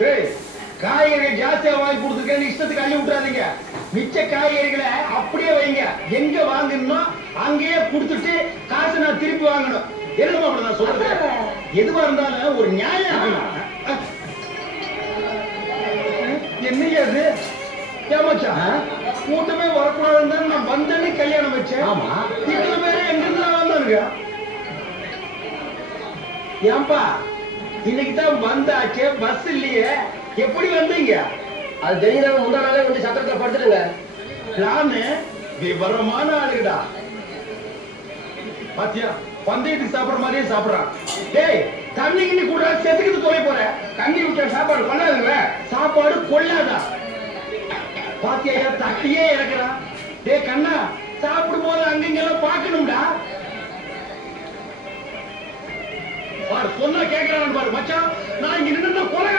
காய்கறிகள் ஜாஸ்தியா வாங்கி கொடுத்துருக்கேன்னு இஷ்டத்துக்கு அள்ளி விட்டுறாதீங்க. மிச்ச காய்கறிகளை அப்படியே வைங்க. எங்க வாங்கணும் அங்கேயே கொடுத்துட்டு காசு நான் திருப்பி வாங்கணும். என்னமா நான் சொல்றேன், எதுவா இருந்தாலும் ஒரு நியாயம் இருக்கணும். என்னையா அது ஏமாச்சா கூட்டமே வரக்கூடாதுன்னு நான் வந்தேன்னு கல்யாணம் வச்சேன். ஆமா, இத்தனை பேரு எங்க இருந்து வந்தானுங்க. ஏன்பா இன்னைக்கு தான் வந்தாச்சு, பஸ் இல்லையே, எப்படி வந்தீங்க? அது தெரியாம முந்தா நாளே வந்து சத்திரத்துல படுத்துடுங்க. நானு விவரமான ஆளுடா. பாத்தியா பந்தயத்துக்கு சாப்பிடுற மாதிரியே சாப்பிடுறான். டேய் தண்ணி கிண்ணி கூட செத்துக்கிட்டு தொலை போற. தண்ணி விட்ட சாப்பாடு கொள்ளாதுங்க. சாப்பாடு கொள்ளாதா? பாத்தியா தட்டியே இறக்குறான். டேய் கண்ணா சாப்பிடும் போது அங்கெல்லாம் பாக்கணும்டா. பாரு சொன்னா கேட்கறான் பாரு. மச்சான் நான் இங்க நின்று கொலை